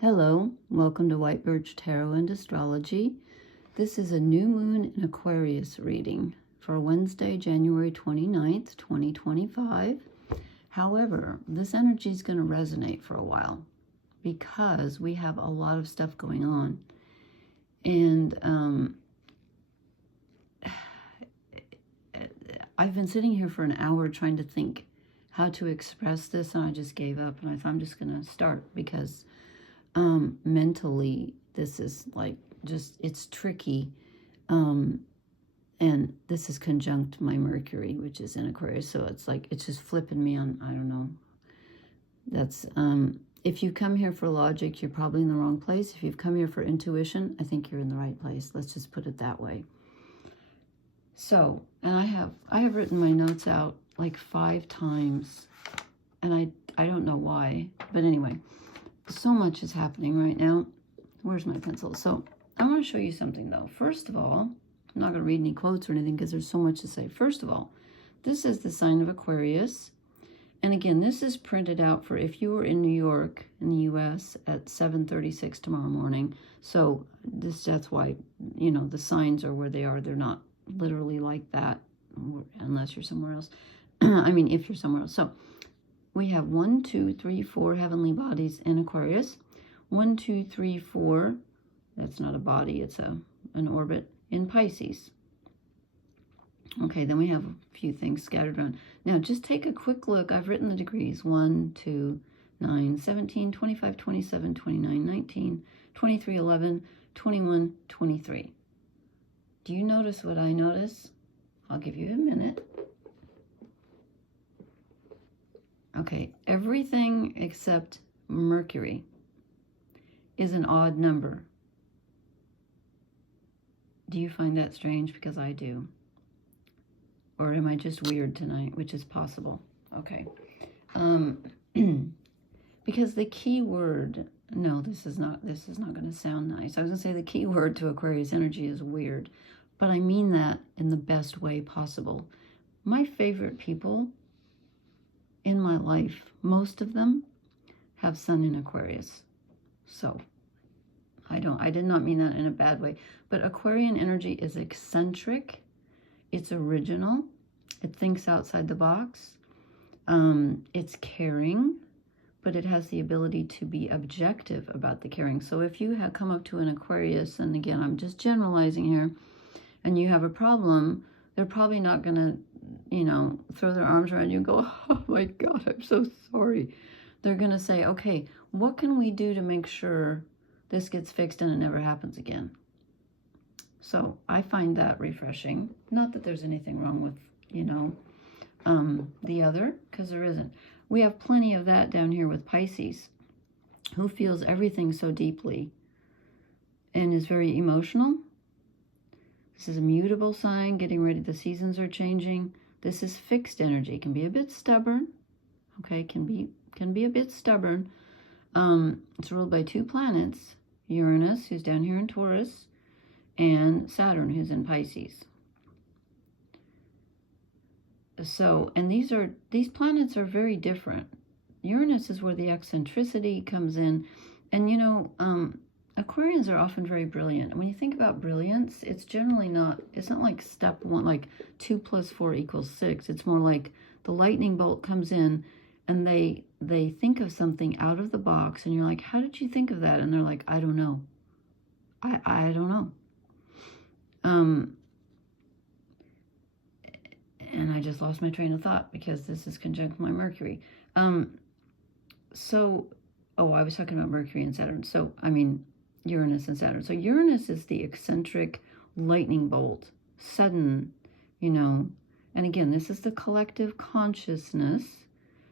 Hello, welcome to White Birch Tarot and Astrology. This is a new moon in Aquarius reading for Wednesday, January 29th, 2025. However, this energy is going to resonate for a while because we have a lot of stuff going on. And I've been sitting here for an hour trying to think how to express this, and I just gave up, and I thought I'm just going to start because mentally this is like it's tricky, and this is conjunct my Mercury, which is in Aquarius, so it's like it's just flipping me on. I don't know. That's if you come here for logic, you're probably in the wrong place. If you've come here for intuition, I think you're in the right place. Let's just put it that way. So, and I have written my notes out like 5 times, and I don't know why, but anyway, so much is happening right now. Where's my pencil? So I want to show you something though. First of all, I'm not going to read any quotes or anything because there's so much to say. First of all, this is the sign of Aquarius. And again, this is printed out for if you were in New York, in the U.S. at 7:36 tomorrow morning. So that's why, you know, the signs are where they are. They're not literally like that unless you're somewhere else. I mean, if you're somewhere else. So we have 1, 2, 3, 4 heavenly bodies in Aquarius. 1, 2, 3, 4. That's not a body, it's an orbit in Pisces. Okay, then we have a few things scattered around. Now, just take a quick look. I've written the degrees. 1, 2, 9, 17, 25, 27, 29, 19, 23, 11, 21, 23. Do you notice what I notice? I'll give you a minute. Okay, everything except Mercury is an odd number. Do you find that strange? Because I do. Or am I just weird tonight, which is possible? Okay. Because the key word, no, this is not going to sound nice. I was going to say the key word to Aquarius energy is weird, but I mean that in the best way possible. My favorite people in my life, most of them have sun in Aquarius. So I did not mean that in a bad way, but Aquarian energy is eccentric. It's original. It thinks outside the box. It's caring, but it has the ability to be objective about the caring. So if you have come up to an Aquarius, and again, I'm just generalizing here, and you have a problem, they're probably not going to, you know, throw their arms around you and go, oh my God, I'm so sorry. They're going to say, okay, what can we do to make sure this gets fixed and it never happens again? So I find that refreshing. Not that there's anything wrong with, you know, the other, because there isn't. We have plenty of that down here with Pisces, who feels everything so deeply and is very emotional. This is a mutable sign, getting ready. The seasons are changing. This is fixed energy. Can be a bit stubborn. Okay, can be a bit stubborn. It's ruled by 2 planets, Uranus, who's down here in Taurus, and Saturn, who's in Pisces. So, and these planets are very different. Uranus is where the eccentricity comes in. And, you know, Aquarians are often very brilliant. And when you think about brilliance, it's generally not, it's not like step 1, like 2 + 4 = 6. It's more like the lightning bolt comes in and they think of something out of the box, and you're like, how did you think of that? And they're like, I don't know. I don't know. And I just lost my train of thought because this is conjunct my Mercury. So, oh, I was talking about Mercury and Saturn. So, I mean, Uranus and Saturn. So Uranus is the eccentric lightning bolt, sudden, you know. And again, this is the collective consciousness.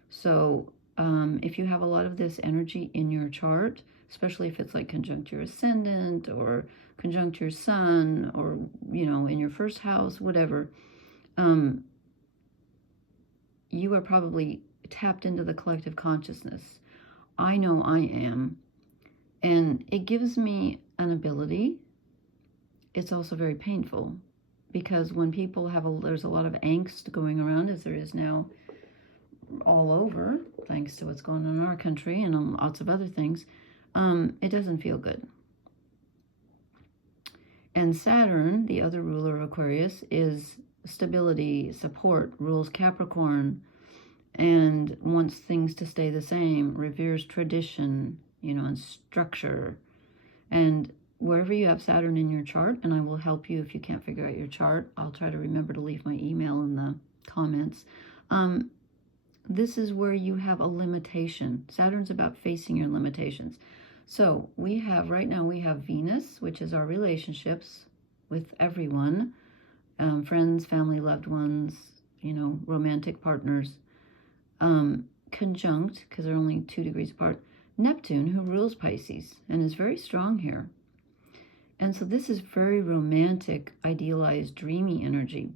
So if you have a lot of this energy in your chart, especially if it's like conjunct your ascendant or conjunct your sun, or, you know, in your first house, whatever, you are probably tapped into the collective consciousness. I know I am. And it gives me an ability. It's also very painful because when people have there's a lot of angst going around, as there is now all over, thanks to what's going on in our country and lots of other things. it doesn't feel good. And Saturn, the other ruler of Aquarius, is stability, support, rules Capricorn, and wants things to stay the same, reveres tradition, and structure. And wherever you have Saturn in your chart, and I will help you if you can't figure out your chart, I'll try to remember to leave my email in the comments. This is where you have a limitation. Saturn's about facing your limitations. So right now we have Venus, which is our relationships with everyone, friends, family, loved ones, romantic partners, conjunct, because they're only 2 degrees apart, Neptune, who rules Pisces and is very strong here. And so this is very romantic, idealized, dreamy energy,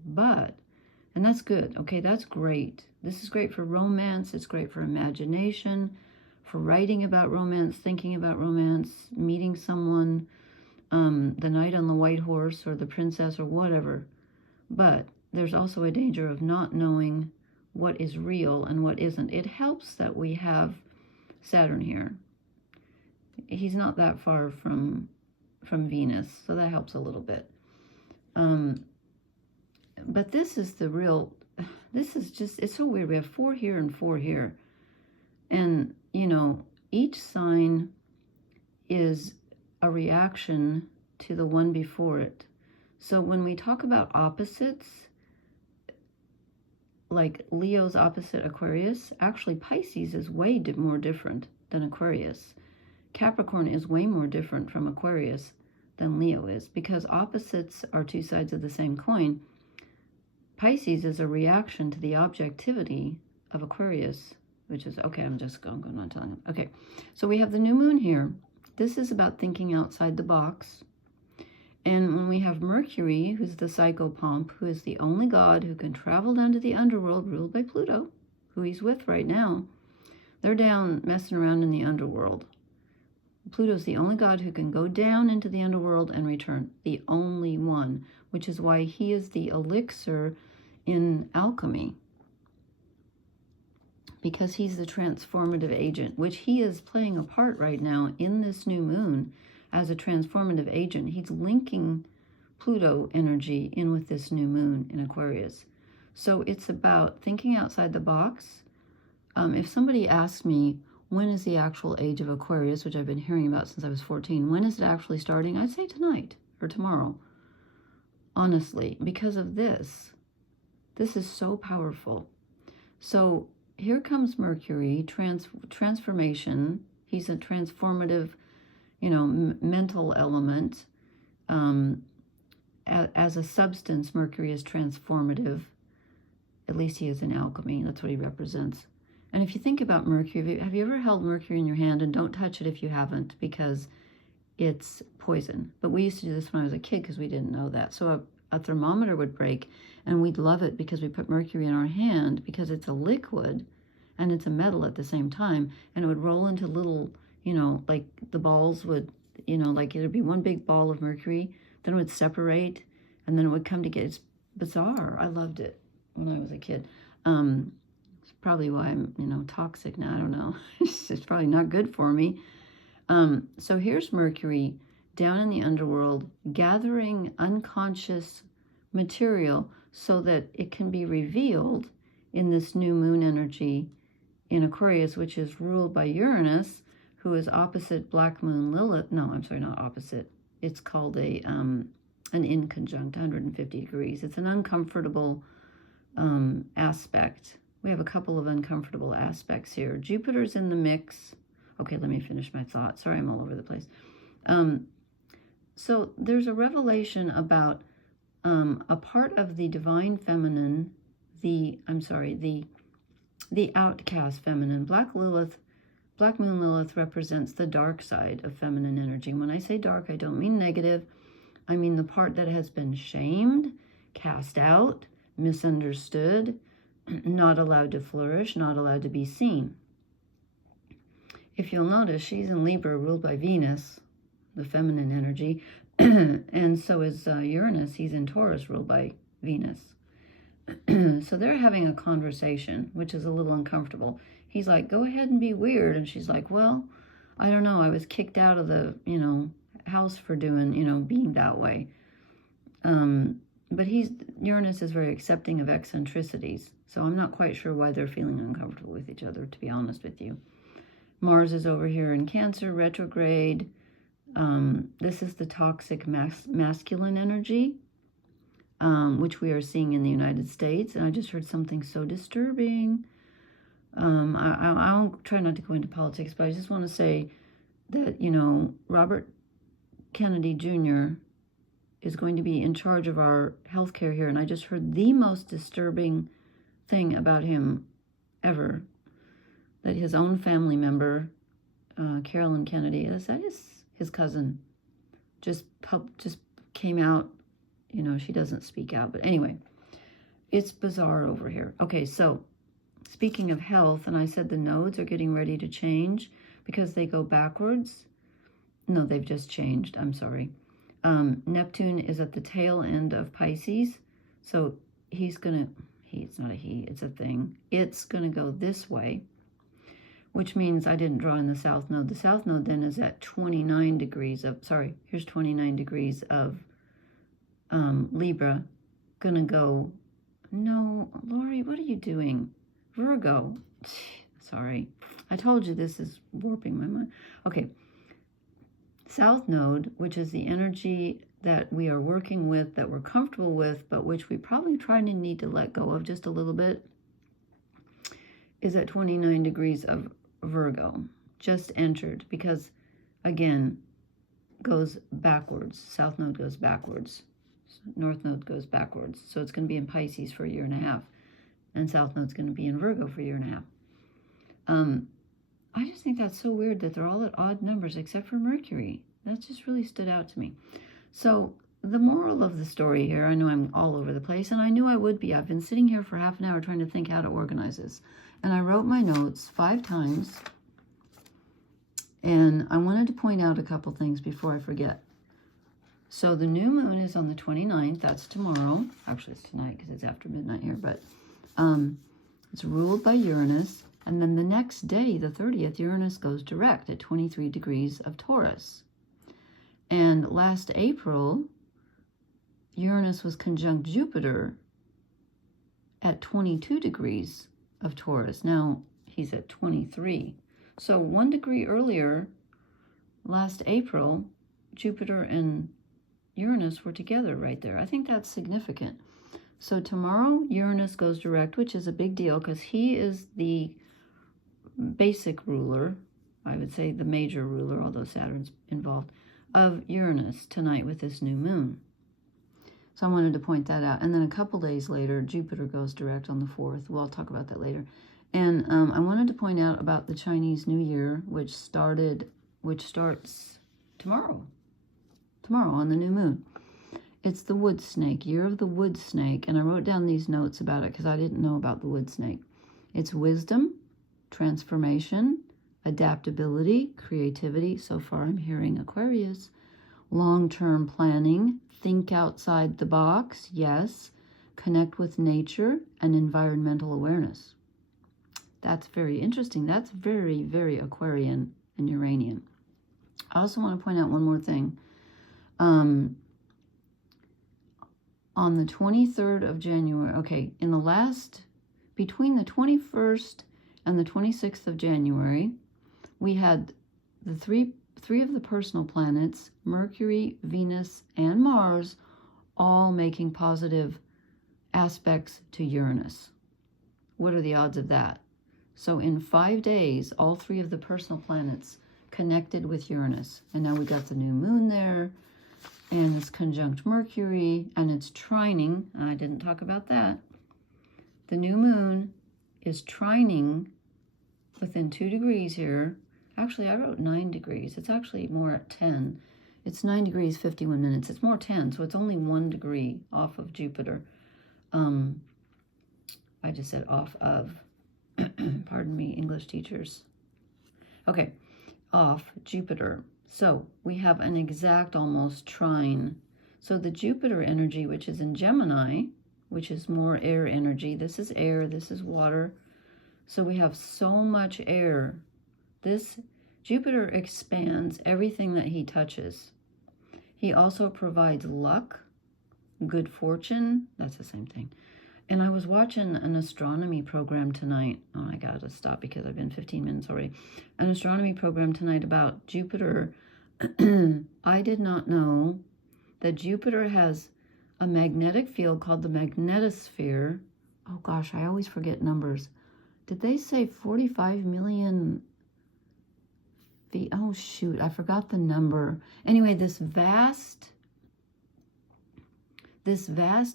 and that's good, okay, that's great. This is great for romance, it's great for imagination, for writing about romance, thinking about romance, meeting someone, the knight on the white horse or the princess or whatever. But there's also a danger of not knowing what is real and what isn't. It helps that we have Saturn here. He's not that far from Venus, so that helps a little bit. But this is just, it's so weird. We have 4 here and 4 here. And, each sign is a reaction to the one before it. So when we talk about opposites, like Leo's opposite Aquarius, actually Pisces is way more different than Aquarius. Capricorn is way more different from Aquarius than Leo is, because opposites are 2 sides of the same coin. Pisces is a reaction to the objectivity of Aquarius, which is, okay, I'm not telling him. Okay, so we have the new moon here. This is about thinking outside the box. And when we have Mercury, who's the psychopomp, who is the only god who can travel down to the underworld, ruled by Pluto, who he's with right now, they're down messing around in the underworld. Pluto's the only god who can go down into the underworld and return, the only one, which is why he is the elixir in alchemy, because he's the transformative agent, which he is playing a part right now in this new moon as a transformative agent. He's linking Pluto energy in with this new moon in Aquarius. So it's about thinking outside the box. If somebody asks me, when is the actual age of Aquarius, which I've been hearing about since I was 14, when is it actually starting? I'd say tonight or tomorrow, honestly, because of this. This is so powerful. So here comes Mercury, transformation. He's a transformative, mental element. As a substance, Mercury is transformative. At least he is in alchemy. That's what he represents. And if you think about Mercury, have you ever held Mercury in your hand? And don't touch it if you haven't, because it's poison. But we used to do this when I was a kid because we didn't know that. So a thermometer would break, and we'd love it because we put mercury in our hand, because it's a liquid and it's a metal at the same time, and it would roll into little, like the balls would, like there'd be one big ball of mercury, then it would separate, and then it would come together. It's bizarre. I loved it when I was a kid. It's probably why I'm, toxic now. I don't know. It's probably not good for me. So here's Mercury down in the underworld, gathering unconscious material so that it can be revealed in this new moon energy in Aquarius, which is ruled by Uranus, who is opposite Black Moon Lilith. No, I'm sorry, not opposite. It's called an inconjunct, 150 degrees. It's an uncomfortable aspect. We have a couple of uncomfortable aspects here. Jupiter's in the mix. Okay, let me finish my thought. Sorry, I'm all over the place. So there's a revelation about a part of the divine feminine, the outcast feminine. Black Moon Lilith represents the dark side of feminine energy. When I say dark, I don't mean negative. I mean the part that has been shamed, cast out, misunderstood, not allowed to flourish, not allowed to be seen. If you'll notice, she's in Libra, ruled by Venus, the feminine energy, and so is Uranus. He's in Taurus, ruled by Venus. So they're having a conversation, which is a little uncomfortable. He's like, go ahead and be weird. And she's like, well, I don't know, I was kicked out of the, house for doing, being that way. But Uranus is very accepting of eccentricities. So I'm not quite sure why they're feeling uncomfortable with each other, to be honest with you. Mars is over here in Cancer, retrograde. This is the toxic masculine energy, which we are seeing in the United States. And I just heard something so disturbing. I'll try not to go into politics, but I just want to say that, Robert Kennedy Jr. is going to be in charge of our healthcare here. And I just heard the most disturbing thing about him ever, that his own family member, Carolyn Kennedy, is that his cousin, just came out. She doesn't speak out. But anyway, it's bizarre over here. Okay, so speaking of health, and I said the nodes are getting ready to change because they go backwards. No, they've just changed. I'm sorry. Neptune is at the tail end of Pisces. So it's not a he, it's a thing. It's going to go this way, which means I didn't draw in the south node. The south node then is at 29 degrees of, here's 29 degrees of Libra. Going to go, no, Lori, what are you doing? Virgo. Sorry. I told you this is warping my mind. Okay. South node, which is the energy that we are working with, that we're comfortable with, but which we probably try to need to let go of just a little bit, is at 29 degrees of Virgo. Just entered because, again, goes backwards. South node goes backwards. North node goes backwards. So it's going to be in Pisces for a year and a half. And South node's going to be in Virgo for a year and a half. I just think that's so weird that they're all at odd numbers except for Mercury. That just really stood out to me. So the moral of the story here, I know I'm all over the place, and I knew I would be. I've been sitting here for half an hour trying to think how to organize this. And I wrote my notes 5 times. And I wanted to point out a couple things before I forget. So the new moon is on the 29th. That's tomorrow. Actually, it's tonight because it's after midnight here. But it's ruled by Uranus. And then the next day, the 30th, Uranus goes direct at 23 degrees of Taurus. And last April, Uranus was conjunct Jupiter at 22 degrees of Taurus. Now, he's at 23. So 1 degree earlier, last April, Jupiter and Uranus were together right there. I think that's significant. So tomorrow, Uranus goes direct, which is a big deal because he is the basic ruler, I would say the major ruler, although Saturn's involved, of Uranus tonight with this new moon. So I wanted to point that out. And then a couple days later, Jupiter goes direct on the 4th. Well, I'll talk about that later. And I wanted to point out about the Chinese New Year, which starts tomorrow on the new moon. It's the wood snake, year of the wood snake. And I wrote down these notes about it because I didn't know about the wood snake. It's wisdom, transformation, adaptability, creativity. So far I'm hearing Aquarius. Long-term planning, think outside the box, yes. Connect with nature and environmental awareness. That's very interesting. That's very, very Aquarian and Uranian. I also want to point out one more thing. On the 23rd of January, okay, between the 21st and the 26th of January, we had the three of the personal planets, Mercury, Venus, and Mars, all making positive aspects to Uranus. What are the odds of that? So in 5 days, all 3 of the personal planets connected with Uranus. And now we got the new moon there, and it's conjunct Mercury, and it's trining. I didn't talk about that. The new moon is trining within 2 degrees here. Actually, I wrote 9 degrees. It's actually more at 10. It's 9 degrees, 51 minutes. It's more 10, so it's only 1 degree off of Jupiter. I just said off of. Pardon me, English teachers. Okay, off Jupiter. So we have an exact almost trine. So the Jupiter energy, which is in Gemini, which is more air energy. This is air, this is water. So we have so much air. This Jupiter expands everything that he touches. He also provides luck, good fortune. That's the same thing. And I was watching an astronomy program tonight. Oh, I got to stop because I've been 15 minutes already. An astronomy program tonight about Jupiter. I did not know that Jupiter has a magnetic field called the magnetosphere. Oh gosh, I always forget numbers. Did they say 45 million feet? Oh shoot, I forgot the number. Anyway, this vast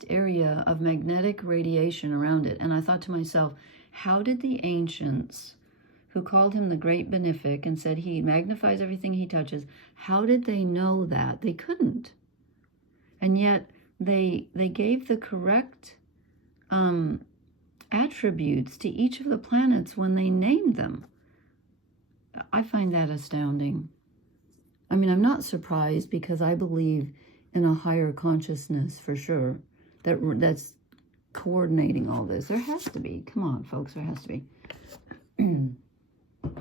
area of magnetic radiation around it. And I thought to myself, how did the ancients, who called him the great benefic and said he magnifies everything he touches, how did they know that? They couldn't. And yet they gave the correct attributes to each of the planets when they named them. I find that astounding. I mean, I'm not surprised because I believe in a higher consciousness for sure that's coordinating all this. There has to be. Come on, folks, there has to be.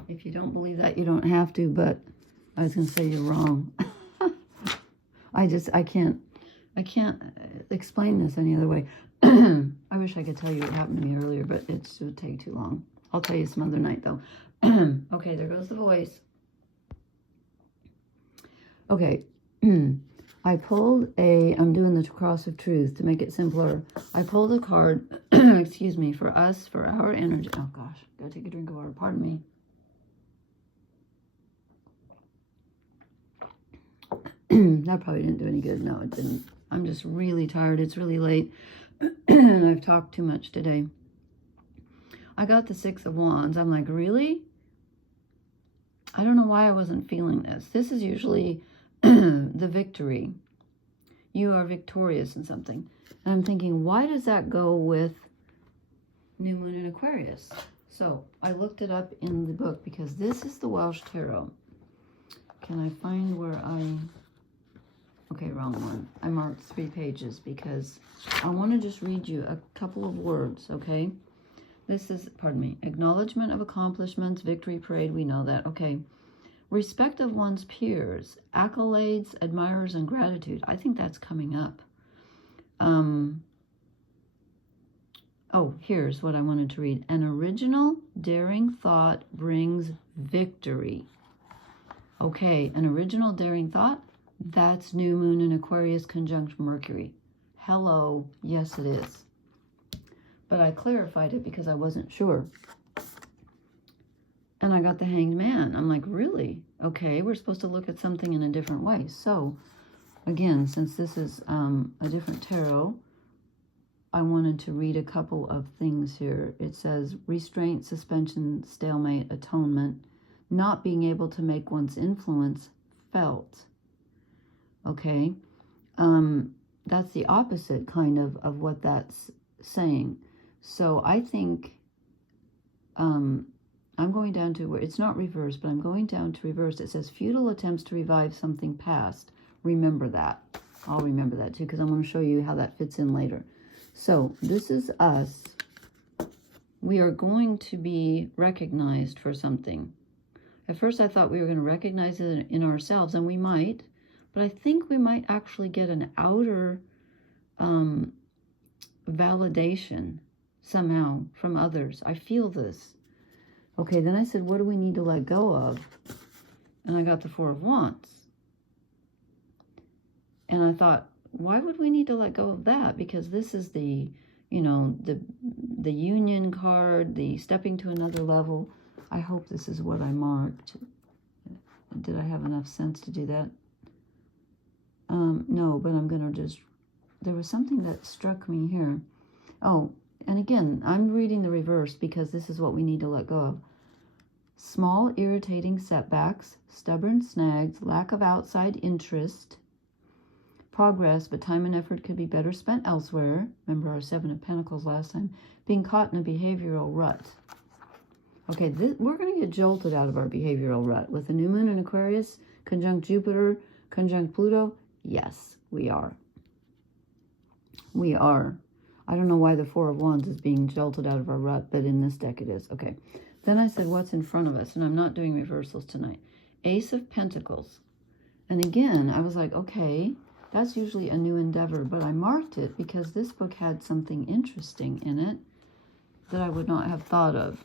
If you don't believe that, you don't have to, but I was going to say you're wrong. I can't explain this any other way. I wish I could tell you what happened to me earlier, but it would take too long. I'll tell you some other night, though. Okay, there goes the voice. Okay. I'm doing the cross of truth to make it simpler. I pulled a card, excuse me, for us, for our energy. Oh, gosh. Gotta take a drink of water. Pardon me. That probably didn't do any good. No, it didn't. I'm just really tired. It's really late. And I've talked too much today. I got the Six of Wands. I'm like, really? I don't know why I wasn't feeling this. This is usually the victory. You are victorious in something. And I'm thinking, why does that go with New Moon in Aquarius? So I looked it up in the book because this is the Welsh Tarot. Can I find where okay, wrong one. I marked 3 pages because I want to just read you a couple of words, okay? This is, pardon me, acknowledgement of accomplishments, victory parade, we know that, okay. Respect of one's peers, accolades, admirers, and gratitude. I think that's coming up. Oh, here's what I wanted to read. An original, daring thought brings victory. Okay, an original, daring thought, that's New Moon in Aquarius conjunct Mercury. Hello, yes it is. But I clarified it because I wasn't sure. And I got the Hanged Man. I'm like, really? Okay, we're supposed to look at something in a different way. So, again, since this is a different tarot, I wanted to read a couple of things here. It says, restraint, suspension, stalemate, atonement, not being able to make one's influence felt. Okay, that's the opposite kind of what that's saying. So I think I'm going down to where it's not reversed, but I'm going down to reverse. It says futile attempts to revive something past. Remember that. I'll remember that too because I'm going to show you how that fits in later. So this is us. We are going to be recognized for something. At first I thought we were going to recognize it in ourselves, and we might. But I think we might actually get an outer validation somehow from others. I feel this. Okay, then I said, what do we need to let go of? And I got the Four of Wands. And I thought, why would we need to let go of that? Because this is the, you know, the union card, the stepping to another level. I hope this is what I marked. Did I have enough sense to do that? No, but I'm going to just, there was something that struck me here. Oh, and again, I'm reading the reverse because this is what we need to let go of. Small, irritating setbacks, stubborn snags, lack of outside interest, progress, but time and effort could be better spent elsewhere. Remember our Seven of Pentacles last time. Being caught in a behavioral rut. Okay, we're going to get jolted out of our behavioral rut. With the New Moon in Aquarius, conjunct Jupiter, conjunct Pluto, yes, we are. We are. I don't know why the Four of Wands is being jolted out of our rut, but in this deck it is. Okay. Then I said, what's in front of us? And I'm not doing reversals tonight. Ace of Pentacles. And again, I was like, okay, that's usually a new endeavor, but I marked it because this book had something interesting in it that I would not have thought of.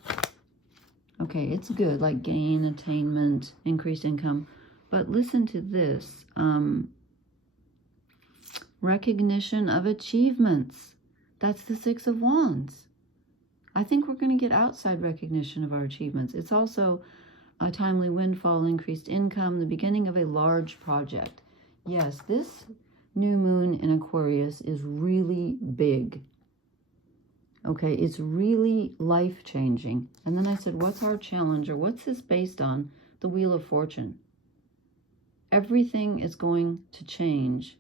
Okay, it's good, like gain, attainment, increased income. But listen to this. Recognition of achievements. That's the Six of Wands. I think we're going to get outside recognition of our achievements. It's also a timely windfall, increased income, the beginning of a large project. Yes, this new moon in Aquarius is really big. Okay, it's really life-changing. And then I said, what's our challenge, or what's this based on? The Wheel of Fortune. Everything is going to change.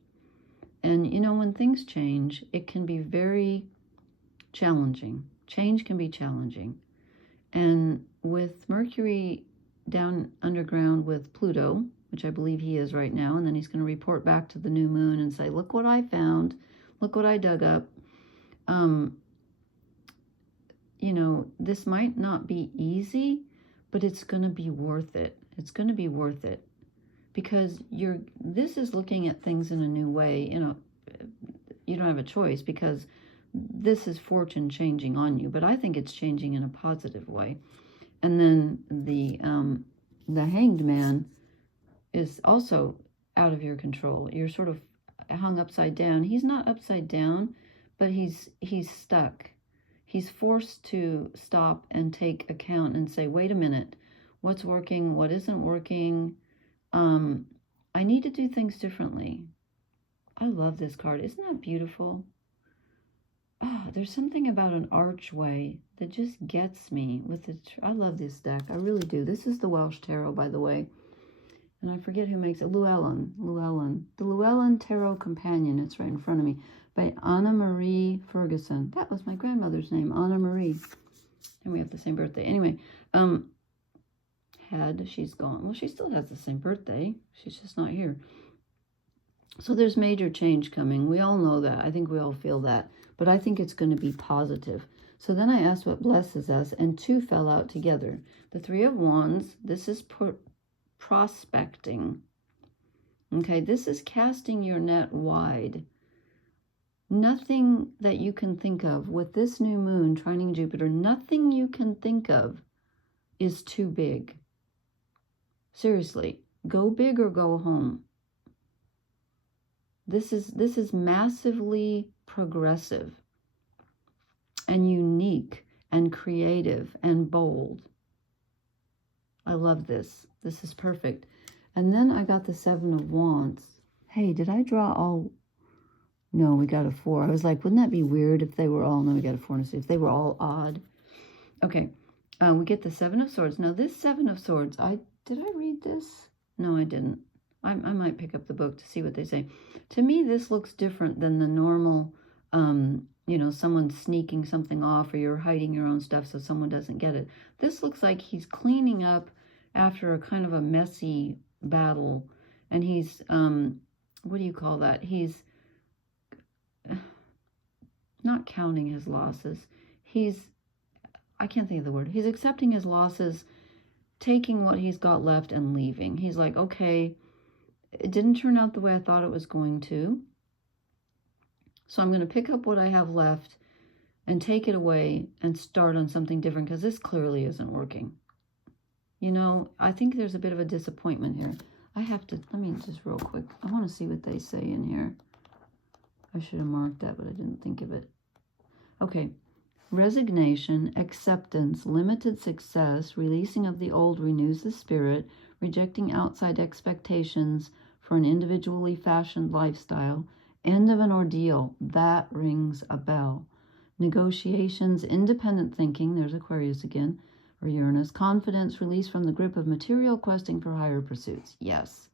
And, you know, when things change, it can be very challenging. Change can be challenging. And with Mercury down underground with Pluto, which I believe he is right now, and then he's going to report back to the new moon and say, look what I found. Look what I dug up. You know, this might not be easy, but it's going to be worth it. It's going to be worth it. Because this is looking at things in a new way. You know, you don't have a choice because this is fortune changing on you. But I think it's changing in a positive way. And then the Hanged Man is also out of your control. You're sort of hung upside down. He's not upside down, but he's stuck. He's forced to stop and take account and say, wait a minute, what's working, what isn't working? I need to do things differently. I love this card. Isn't that beautiful? Oh, there's something about an archway that just gets me with the... I love this deck. I really do. This is the Welsh Tarot, by the way. And I forget who makes it. Llewellyn. The Llewellyn Tarot Companion. It's right in front of me. By Anna Marie Ferguson. That was my grandmother's name, Anna Marie. And we have the same birthday. Anyway, she's gone. Well, she still has the same birthday. She's just not here. So there's major change coming. We all know that. I think we all feel that. But I think it's going to be positive. So then I asked what blesses us, and two fell out together. The Three of Wands, this is prospecting. Okay, this is casting your net wide. Nothing that you can think of with this new moon trining Jupiter, nothing you can think of is too big. Seriously, go big or go home. This is massively progressive and unique and creative and bold. I love this. This is perfect. And then I got the Seven of Wands. Hey, did I draw all... No, we got a 4. I was like, wouldn't that be weird if they were all... No, we got a 4 and a 6. If they were all odd. Okay. We get the Seven of Swords. Now, this Seven of Swords, did I read this? No, I didn't. I might pick up the book to see what they say. To me, this looks different than the normal, you know, someone sneaking something off or you're hiding your own stuff so someone doesn't get it. This looks like he's cleaning up after a kind of a messy battle. And he's, what do you call that? He's not counting his losses. I can't think of the word. He's accepting his losses, taking what he's got left and leaving. He's like, okay, it didn't turn out the way I thought it was going to. So I'm going to pick up what I have left and take it away and start on something different because this clearly isn't working. You know, I think there's a bit of a disappointment here. I have to, let me just real quick. I want to see what they say in here. I should have marked that, but I didn't think of it. Okay. Resignation, acceptance, limited success, releasing of the old renews the spirit, rejecting outside expectations for an individually fashioned lifestyle, end of an ordeal. That rings a bell. Negotiations, independent thinking, there's Aquarius again, or Uranus, confidence, release from the grip of material, questing for higher pursuits. Yes.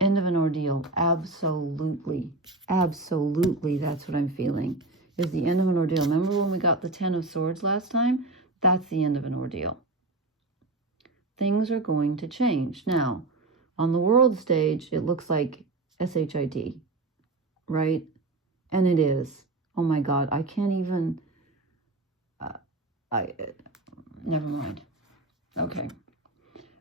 End of an ordeal. Absolutely. Absolutely, that's what I'm feeling. Is the end of an ordeal. Remember when we got the 10 of Swords last time? That's the end of an ordeal. Things are going to change. Now, on the world stage, it looks like SHIT, right? And it is. Oh my God, I can't even... never mind. Okay.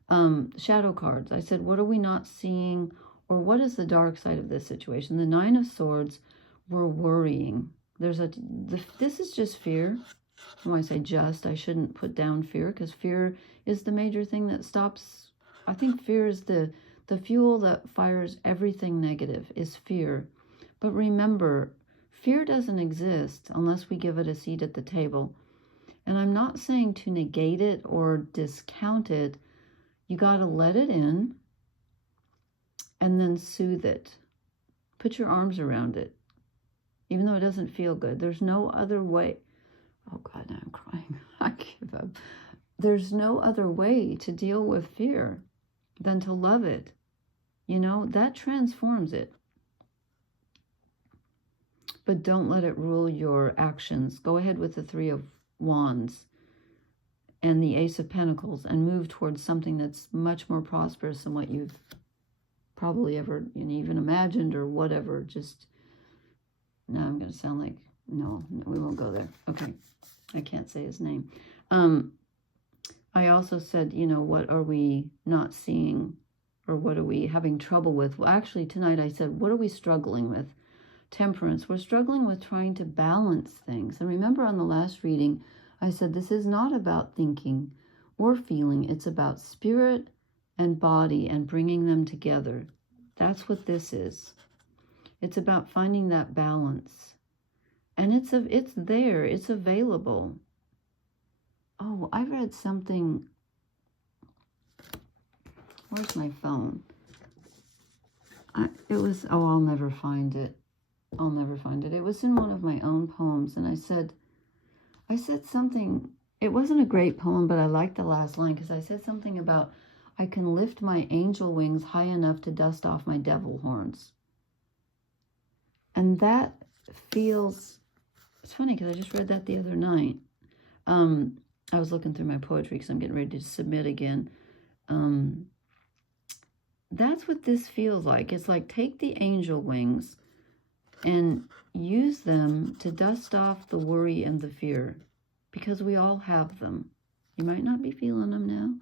Shadow cards. I said, what are we not seeing? Or what is the dark side of this situation? The Nine of Swords, we're worrying. This is just fear. When I say just, I shouldn't put down fear, because fear is the major thing that stops. I think fear is the fuel that fires everything negative, is fear. But remember, fear doesn't exist unless we give it a seat at the table. And I'm not saying to negate it or discount it. You got to let it in and then soothe it. Put your arms around it, even though it doesn't feel good. There's no other way. Oh God, now I'm crying. I give up. There's no other way to deal with fear than to love it. You know, that transforms it. But don't let it rule your actions. Go ahead with the Three of Wands and the Ace of Pentacles and move towards something that's much more prosperous than what you've probably ever even imagined or whatever. Just, now I'm going to sound like, no, we won't go there. Okay, I can't say his name. I also said, you know, what are we not seeing, or what are we having trouble with? Well, actually, tonight I said, what are we struggling with? Temperance. We're struggling with trying to balance things. And remember on the last reading, I said this is not about thinking or feeling. It's about spirit and body and bringing them together. That's what this is. It's about finding that balance. And it's there. It's available. Oh, I read something. Where's my phone? I'll never find it. I'll never find it. It was in one of my own poems, and I said something. It wasn't a great poem, but I liked the last line, because I said something about, I can lift my angel wings high enough to dust off my devil horns. And that feels, it's funny because I just read that the other night. I was looking through my poetry because I'm getting ready to submit again. That's what this feels like. It's like, take the angel wings and use them to dust off the worry and the fear, because we all have them. You might not be feeling them now,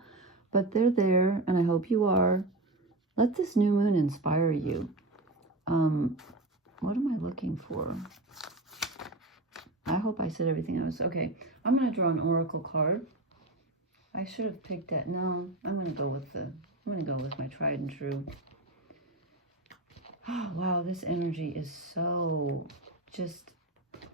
but they're there, and I hope you are. Let this new moon inspire you. What am I looking for? I hope I said everything I was. Okay, I'm going to draw an oracle card. I should have picked that. No, I'm going to go with my tried and true. Oh, wow, this energy is so just,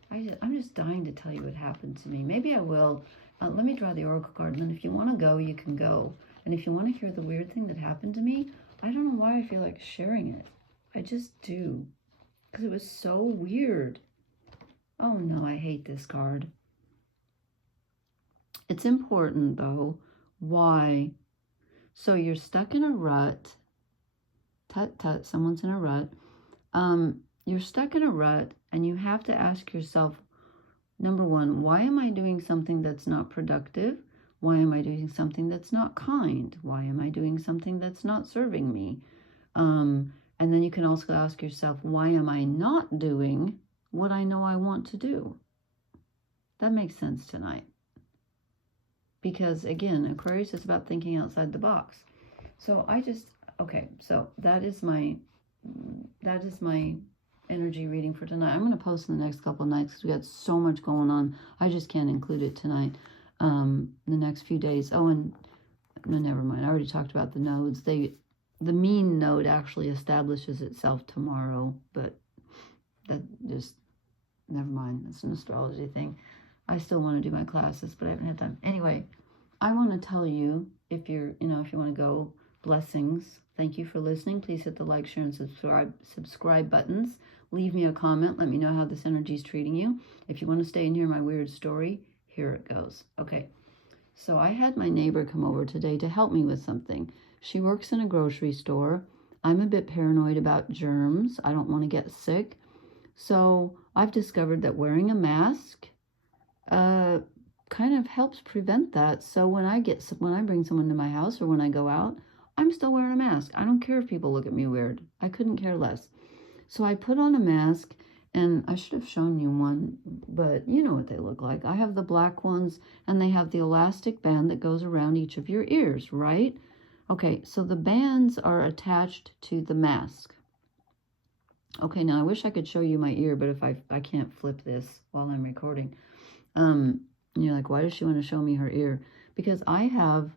I'm just dying to tell you what happened to me. Maybe I will. Let me draw the oracle card, and then if you want to go, you can go. And if you want to hear the weird thing that happened to me, I don't know why I feel like sharing it. I just do. Because it was so weird. Oh, no, I hate this card. It's important, though. Why? So you're stuck in a rut. Tut, tut, someone's in a rut. You're stuck in a rut, and you have to ask yourself, number one, why am I doing something that's not productive? Why am I doing something that's not kind? Why am I doing something that's not serving me? And then you can also ask yourself, why am I not doing what I know I want to do? That makes sense tonight. Because, again, Aquarius is about thinking outside the box. So okay, so that is my energy reading for tonight. I'm going to post in the next couple of nights because we got so much going on. I just can't include it tonight. The next few days. Oh, and no, never mind. I already talked about the nodes. The mean node actually establishes itself tomorrow, but that just, never mind. It's an astrology thing. I still want to do my classes, but I haven't had time. Anyway, I want to tell you, if you want to go, blessings. Thank you for listening. Please hit the like, share, and subscribe buttons. Leave me a comment. Let me know how this energy is treating you. If you want to stay and hear my weird story, here it goes. Okay, so I had my neighbor come over today to help me with something. She works in a grocery store. I'm a bit paranoid about germs. I don't want to get sick. So I've discovered that wearing a mask kind of helps prevent that. So when I bring someone to my house or when I go out, I'm still wearing a mask. I don't care if people look at me weird. I couldn't care less. So I put on a mask, and I should have shown you one, but you know what they look like. I have the black ones, and they have the elastic band that goes around each of your ears, right? Okay, so the bands are attached to the mask. Okay, now I wish I could show you my ear, but if I can't flip this while I'm recording. And you're like, why does she want to show me her ear? Because I have,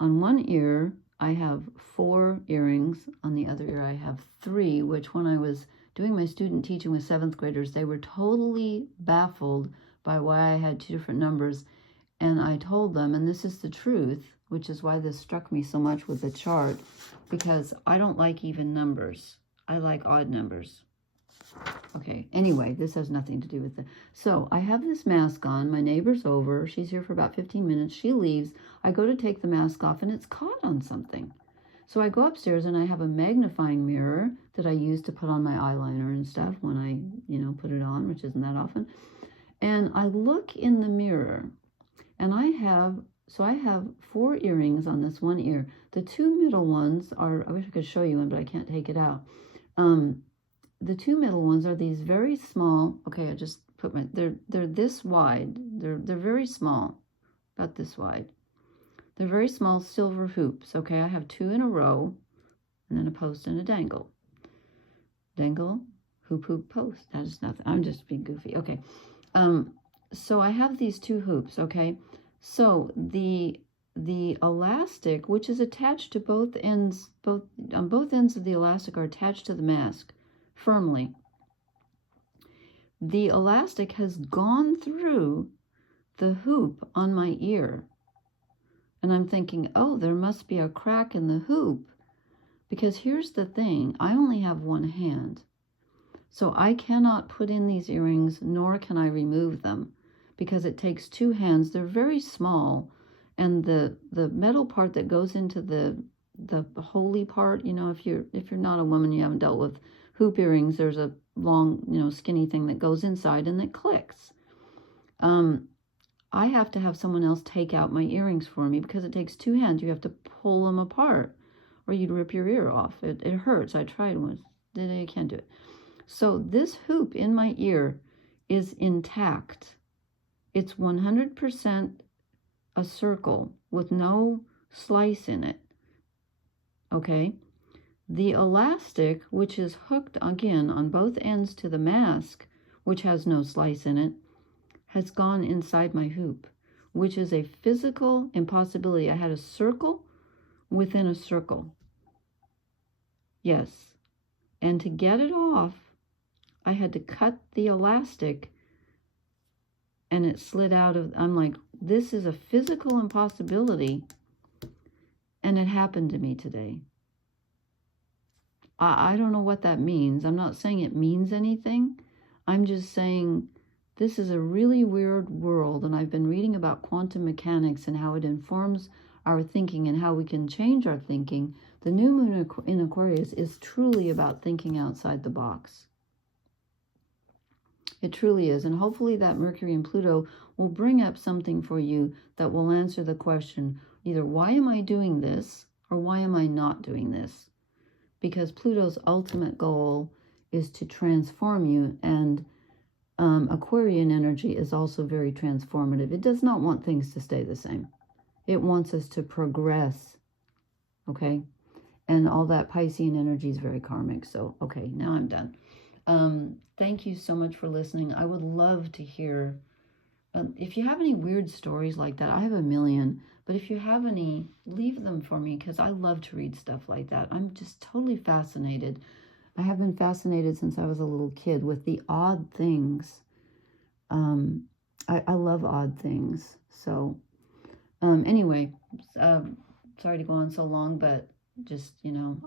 on one ear, I have 4 earrings. On the other ear, I have 3, which when I was doing my student teaching with 7th graders, they were totally baffled by why I had 2 different numbers. And I told them, and this is the truth, which is why this struck me so much with the chart, because I don't like even numbers. I like odd numbers. Okay, anyway, this has nothing to do with it. So I have this mask on. My neighbor's over. She's here for about 15 minutes. She leaves. I go to take the mask off, and it's caught on something. So I go upstairs, and I have a magnifying mirror that I use to put on my eyeliner and stuff when I, put it on, which isn't that often. And I look in the mirror, and I have 4 earrings on this one ear. The 2 middle ones are, I wish I could show you one, but I can't take it out. The 2 middle ones are these very small, okay, I just put they're this wide. They're very small, about this wide. They're very small silver hoops, okay? I have 2 in a row, and then a post and a dangle. Dangle, hoop, hoop, post. That is nothing. I'm just being goofy. Okay. So I have these 2 hoops, okay? So the elastic, which is attached to both ends, on both ends of the elastic are attached to the mask firmly. The elastic has gone through the hoop on my ear. And I'm thinking, oh, there must be a crack in the hoop. Because here's the thing, I only have one hand. So I cannot put in these earrings, nor can I remove them, because it takes 2 hands. They're very small. And the metal part that goes into the holy part, if you're not a woman, you haven't dealt with hoop earrings, there's a long, skinny thing that goes inside and it clicks. I have to have someone else take out my earrings for me because it takes 2 hands. You have to pull them apart or you'd rip your ear off. It hurts. I tried once. I can't do it. So this hoop in my ear is intact. It's 100% a circle with no slice in it. Okay? The elastic, which is hooked again on both ends to the mask, which has no slice in it, has gone inside my hoop, which is a physical impossibility. I had a circle within a circle. Yes. And to get it off, I had to cut the elastic and it slid out of, I'm like, this is a physical impossibility. And it happened to me today. I don't know what that means. I'm not saying it means anything. I'm just saying this is a really weird world, and I've been reading about quantum mechanics and how it informs our thinking and how we can change our thinking. The new moon in Aquarius is truly about thinking outside the box. It truly is, and hopefully that Mercury and Pluto will bring up something for you that will answer the question, either why am I doing this or why am I not doing this? Because Pluto's ultimate goal is to transform you, and Aquarian energy is also very transformative. It does not want things to stay the same. It wants us to progress, okay? And all that Piscean energy is very karmic. So, okay, now I'm done. Thank you so much for listening. I would love to hear, if you have any weird stories like that. I have a million. But if you have any, leave them for me because I love to read stuff like that. I'm just totally fascinated. I have been fascinated since I was a little kid with the odd things. I love odd things. So anyway, sorry to go on so long, but just,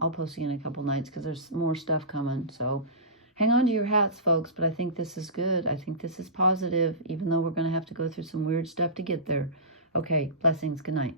I'll post again in a couple nights because there's more stuff coming. So hang on to your hats, folks. But I think this is good. I think this is positive, even though we're going to have to go through some weird stuff to get there. Okay, blessings. Good night.